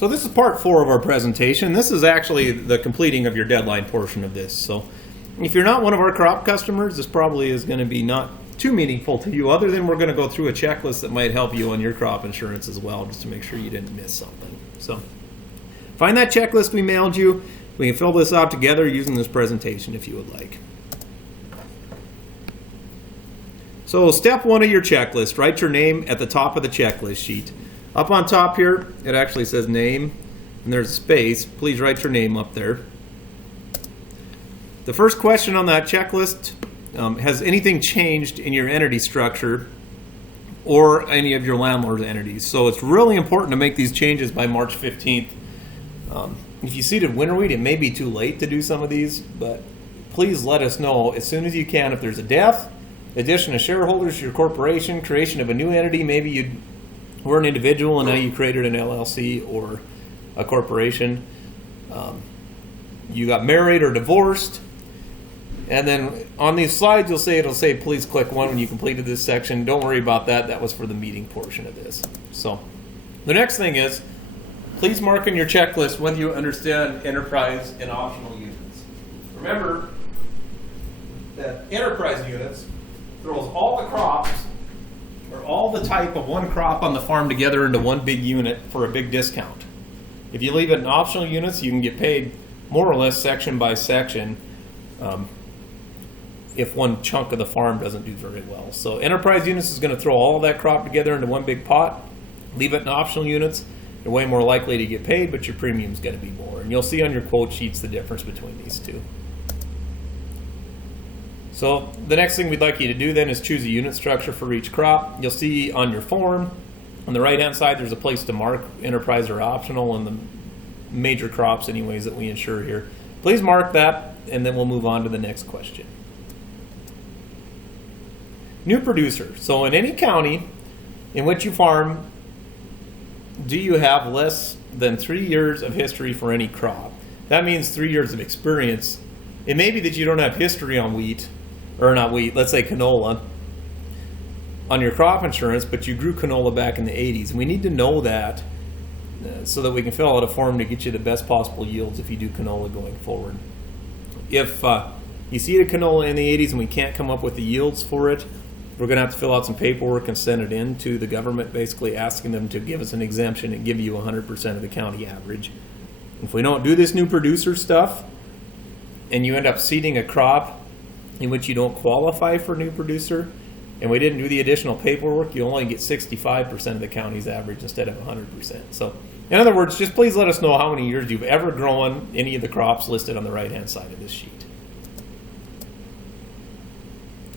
So this is part 4 of our presentation. This is actually the completing of your deadline portion of this. So if you're not one of our crop customers, this probably is going to be not too meaningful to you, other than we're going to go through a checklist that might help you on your crop insurance as well, just to make sure you didn't miss something. So find that checklist we mailed you. We can fill this out together using this presentation if you would like. So step 1 of your checklist, write your name at the top of the checklist sheet. Up on top here, it actually says name, and there's a space. Please write your name up there. The first question on that checklist, has anything changed in your entity structure or any of your landlord entities? So it's really important to make these changes by March 15th. If you seeded winter wheat, it may be too late to do some of these, but please let us know as soon as you can if there's a death, addition of shareholders to your corporation, creation of a new entity. Maybe you were an individual and now you created an LLC or a corporation. You got married or divorced. And then on these slides, it'll say, please click 1 when you completed this section. Don't worry about that. That was for the meeting portion of this. So the next thing is, please mark in your checklist whether you understand enterprise and optional units. Remember that enterprise units throws all the crops or all the type of one crop on the farm together into one big unit for a big discount. If you leave it in optional units, you can get paid more or less section by section if one chunk of the farm doesn't do very well. So enterprise units is going to throw all that crop together into one big pot. Leave it in optional units. You're way more likely to get paid, but your premium's going to be more. And you'll see on your quote sheets the difference between these two. So the next thing we'd like you to do then is choose a unit structure for each crop. You'll see on your form, on the right-hand side, there's a place to mark enterprise or optional in the major crops anyways that we insure here. Please mark that, and then we'll move on to the next question. New producer. So in any county in which you farm, do you have less than 3 years of history for any crop? That means 3 years of experience. It may be that you don't have history on wheat, or not wheat, let's say canola, on your crop insurance, but you grew canola back in the 80s. And we need to know that so that we can fill out a form to get you the best possible yields if you do canola going forward. If you seeded canola in the 80s and we can't come up with the yields for it, we're going to have to fill out some paperwork and send it in to the government, basically asking them to give us an exemption and give you 100% of the county average. If we don't do this new producer stuff and you end up seeding a crop in which you don't qualify for new producer, and we didn't do the additional paperwork, you only get 65% of the county's average instead of 100%. So in other words, just please let us know how many years you've ever grown any of the crops listed on the right-hand side of this sheet.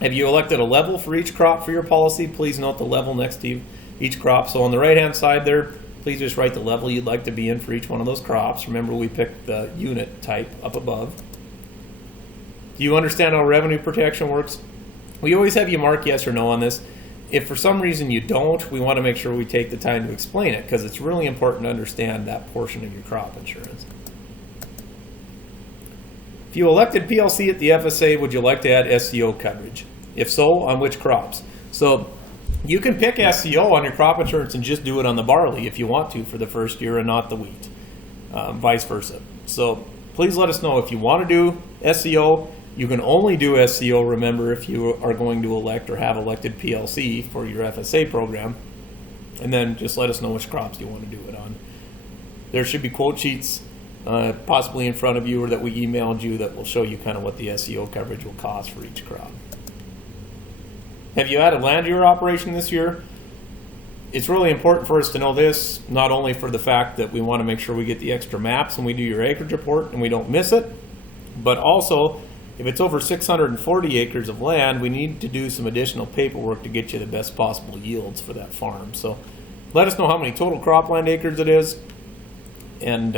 Have you elected a level for each crop for your policy? Please note the level next to each crop. So on the right-hand side there, please just write the level you'd like to be in for each one of those crops. Remember, we picked the unit type up above. Do you understand how revenue protection works? We always have you mark yes or no on this. If for some reason you don't, we want to make sure we take the time to explain it, because it's really important to understand that portion of your crop insurance. If you elected PLC at the FSA, would you like to add SEO coverage? If so, on which crops? So you can pick SEO on your crop insurance and just do it on the barley if you want to for the first year and not the wheat, vice versa. So please let us know if you want to do SEO. You can only do SEO, remember, if you are going to elect or have elected PLC for your FSA program. And then just let us know which crops you want to do it on. There should be quote sheets possibly in front of you or that we emailed you that will show you kind of what the SEO coverage will cost for each crop. Have you added land to your operation this year? It's really important for us to know this, not only for the fact that we want to make sure we get the extra maps when we do your acreage report and we don't miss it, but also if it's over 640 acres of land, we need to do some additional paperwork to get you the best possible yields for that farm. So let us know how many total cropland acres it is, and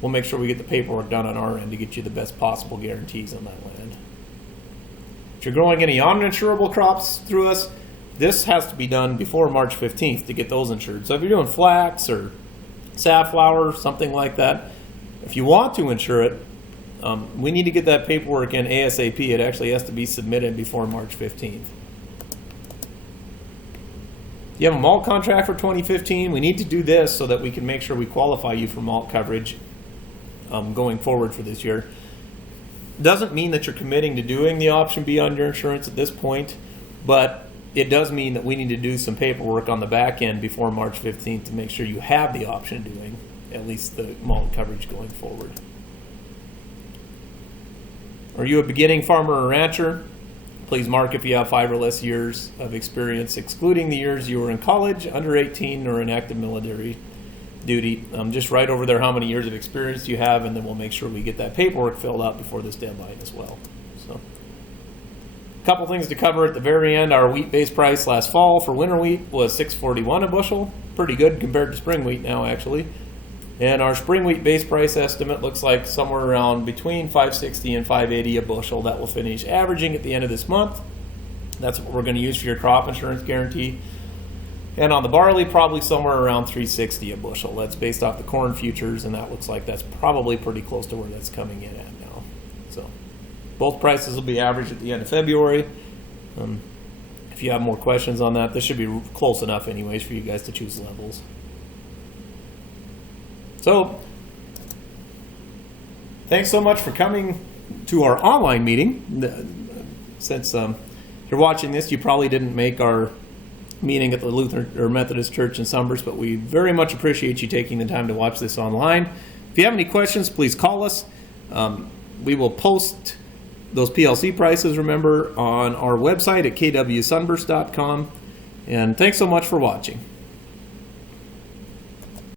we'll make sure we get the paperwork done on our end to get you the best possible guarantees on that land. If you're growing any uninsurable crops through us, this has to be done before March 15th to get those insured. So if you're doing flax or safflower, something like that, if you want to insure it, we need to get that paperwork in ASAP. It actually has to be submitted before March 15th. You have a malt contract for 2015. We need to do this so that we can make sure we qualify you for malt coverage going forward for this year. Doesn't mean that you're committing to doing the option B on your insurance at this point, but it does mean that we need to do some paperwork on the back end before March 15th to make sure you have the option of doing at least the malt coverage going forward. Are you a beginning farmer or rancher? Please mark if you have 5 or less years of experience, excluding the years you were in college, under 18, or in active military duty. Just write over there how many years of experience you have, and then we'll make sure we get that paperwork filled out before this deadline as well. So, a couple things to cover at the very end. Our wheat base price last fall for winter wheat was $6.41 a bushel. Pretty good compared to spring wheat now, actually. And our spring wheat base price estimate looks like somewhere around between $5.60 and $5.80 a bushel. That will finish averaging at the end of this month. That's what we're going to use for your crop insurance guarantee. And on the barley, probably somewhere around $3.60 a bushel. That's based off the corn futures, and that looks like that's probably pretty close to where that's coming in at now. So both prices will be averaged at the end of February. If you have more questions on that, this should be close enough anyways for you guys to choose levels. So, thanks so much for coming to our online meeting. Since you're watching this, you probably didn't make our meeting at the Lutheran or Methodist Church in Sunburst, but we very much appreciate you taking the time to watch this online. If you have any questions, please call us. We will post those PLC prices, remember, on our website at kwsunburst.com. And thanks so much for watching.